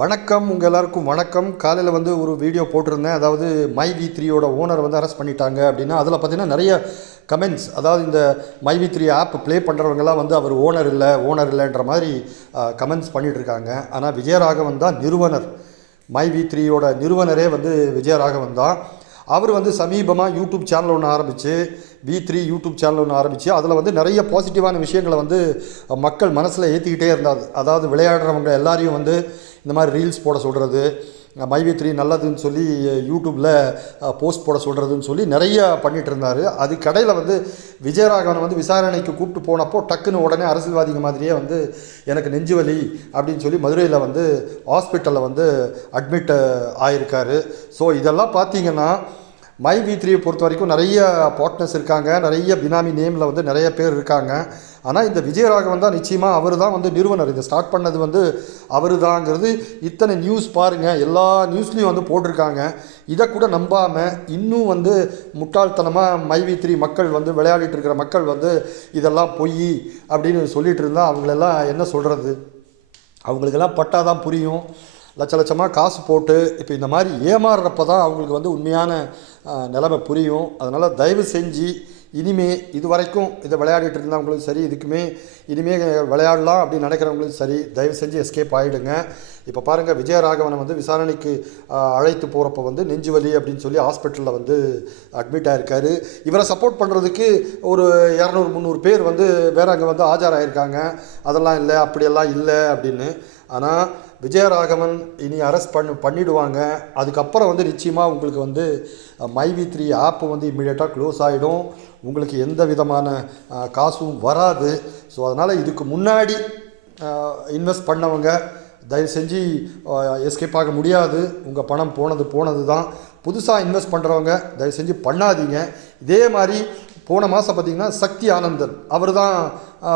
வணக்கம் உங்கள் எல்லாருக்கும் வணக்கம். காலையில் வந்து ஒரு வீடியோ போட்டிருந்தேன். அதாவது மை வி த்ரீயோட ஓனர் வந்து அரெஸ்ட் பண்ணிட்டாங்க அப்படின்னா அதில் பார்த்தீங்கன்னா நிறைய கமெண்ட்ஸ் அதாவது இந்த my V three app play பண்ணுறவங்கலாம் வந்து அவர் ஓனர் இல்லை ஓனர் இல்லைன்ற மாதிரி கமெண்ட்ஸ் பண்ணிட்டு இருக்காங்க ஆனால் விஜயராகவன் தான் நிறுவனர். மை வி த்ரீயோட நிறுவனரே வந்து விஜயராகவன் தான். அவர் வந்து சமீபமாக யூடியூப் சேனல் ஒன்று ஆரம்பித்து வி த்ரீ யூடியூப் சேனல் ஒன்று ஆரம்பித்து அதில் வந்து நிறைய பாசிட்டிவான விஷயங்களை வந்து மக்கள் மனசில் ஏற்றிக்கிட்டே இருந்தார். அதாவது விளையாடுறவங்க எல்லாரையும் வந்து இந்த மாதிரி ரீல்ஸ் போட சொல்கிறது மைவி த்ரீ நல்லதுன்னு சொல்லி யூடியூப்பில் போஸ்ட் போட சொல்கிறதுன்னு சொல்லி நிறைய பண்ணிகிட்டு இருந்தார். அது கடையில் வந்து விஜயராகவன் வந்து விசாரணைக்கு கூப்பிட்டு போனப்போ டக்குன்னு உடனே அரசியல்வாதிங்க மாதிரியே வந்து எனக்கு நெஞ்சு வலி அப்படின்னு சொல்லி மதுரையில் வந்து ஹாஸ்பிட்டலில் வந்து அட்மிட் ஆகியிருக்காரு ஸோ இதெல்லாம் பார்த்தீங்கன்னா மை வி த்ரீயை பொறுத்த வரைக்கும் நிறைய பார்ட்னர்ஸ் இருக்காங்க. நிறைய பினாமி நேமில் வந்து நிறைய பேர் இருக்காங்க. ஆனால் இந்த விஜயராகவன் தான் நிச்சயமாக அவர் தான் வந்து நிறுவனர். இதை ஸ்டார்ட் பண்ணது வந்து அவர் தாங்கிறது. இத்தனை நியூஸ் பாருங்கள் எல்லா நியூஸ்லேயும் வந்து போட்டிருக்காங்க. இதை கூட நம்பாமல் இன்னும் வந்து முட்டாள்தனமாக மை வி த்ரீ மக்கள் வந்து விளையாடிட்டு இருக்கிற மக்கள் வந்து இதெல்லாம் பொய் அப்படின்னு சொல்லிட்டு இருந்தால் அவங்களெல்லாம் என்ன சொல்கிறது அவங்களுக்கெல்லாம் பட்டாதான் புரியும். லட்ச லட்சமாக காசு போட்டு இப்போ இந்த மாதிரி ஏமாறுறப்ப தான் அவங்களுக்கு வந்து உண்மையான நிலைமை புரியும். அதனால் தயவு செஞ்சு இனிமே இது வரைக்கும் இதை விளையாடிட்டு இருந்தவங்களும் சரி இதுக்குமே இனிமே விளையாடலாம் அப்படின்னு நினைக்கிறவங்களும் சரி தயவு செஞ்சு எஸ்கேப் ஆகிடுங்க இப்போ பாருங்கள் விஜயராகவனை வந்து விசாரணைக்கு அழைத்து போகிறப்ப வந்து நெஞ்சு வலி அப்படின்னு சொல்லி ஹாஸ்பிட்டலில் வந்து அட்மிட் ஆகிருக்கார் இவரை சப்போர்ட் பண்ணுறதுக்கு ஒரு இரநூறு முந்நூறு பேர் வந்து வேற அங்கே வந்து ஆஜராகிருக்காங்க அதெல்லாம் இல்லை அப்படியெல்லாம் இல்லை அப்படின்னு. ஆனால் விஜயராகவன் இனி அரெஸ்ட் பண்ண பண்ணிடுவாங்க. அதுக்கப்புறம் வந்து நிச்சயமாக உங்களுக்கு வந்து மைவி த்ரீ ஆப்பு வந்து இம்மிடியட்டாக க்ளோஸ் ஆகிடும் உங்களுக்கு எந்த விதமான காசும் வராது. ஸோ அதனால் இதுக்கு முன்னாடி இன்வெஸ்ட் பண்ணவங்க தயவு செஞ்சு எஸ்கேப் ஆக முடியாது. உங்கள் பணம் போனது போனது தான் புதுசாக இன்வெஸ்ட் பண்ணுறவங்க தயவு செஞ்சு பண்ணாதீங்க. இதே மாதிரி போன மாதம் பார்த்திங்கன்னா சக்தி ஆனந்தன். அவர் தான்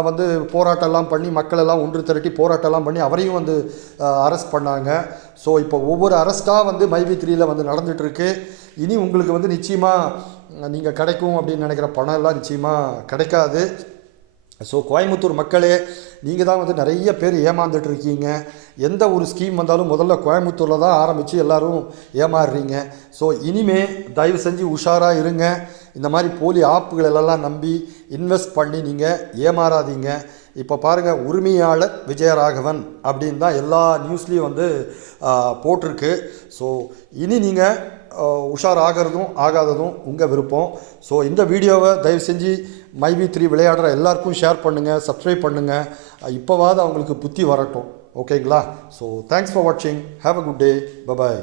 வந்து போராட்டம்லாம் பண்ணி மக்களெல்லாம் ஒன்று திரட்டி போராட்டம்லாம் பண்ணி அவரையும் வந்து அரெஸ்ட் பண்ணாங்க. ஸோ இப்போ ஒவ்வொரு அரெஸ்ட்டாக வந்து மைவி த்ரீயில் வந்து நடந்துகிட்ருக்கு இனி உங்களுக்கு வந்து நிச்சயமாக நீங்கள் கிடைக்கும் அப்படின்னு நினைக்கிற பணம் எல்லாம் நிச்சயமாக கிடைக்காது. ஸோ கோயம்புத்தூர் மக்களே நீங்கள் தான் வந்து நிறைய பேர் ஏமாந்துட்டு இருக்கீங்க எந்த ஒரு ஸ்கீம் வந்தாலும் முதல்ல கோயம்புத்தூரில் தான் ஆரம்பித்து எல்லோரும் ஏமாறுறீங்க. ஸோ இனிமே தயவு செஞ்சு உஷாராக இருங்க. இந்த மாதிரி போலி ஆப்புகளெல்லாம் நம்பி இன்வெஸ்ட் பண்ணி நீங்கள் ஏமாறாதீங்க. இப்போ பாருங்கள் உரிமையாளர் விஜயராகவன் அப்படின்னு தான் எல்லா நியூஸ்லேயும் வந்து போட்டிருக்கு. ஸோ இனி நீங்கள் உஷார் ஆகிறதும் ஆகாததும் உங்கள் விருப்பம். ஸோ இந்த வீடியோவை தயவு செஞ்சு மைவி த்ரீ விளையாடுற எல்லாருக்கும் ஷேர் பண்ணுங்கள் சப்ஸ்கிரைப் பண்ணுங்கள் இப்போவாது அவங்களுக்கு புத்தி வரட்டும். ஓகேங்களா ஸோ தேங்க்ஸ் ஃபார் வாட்சிங் have a good day bye bye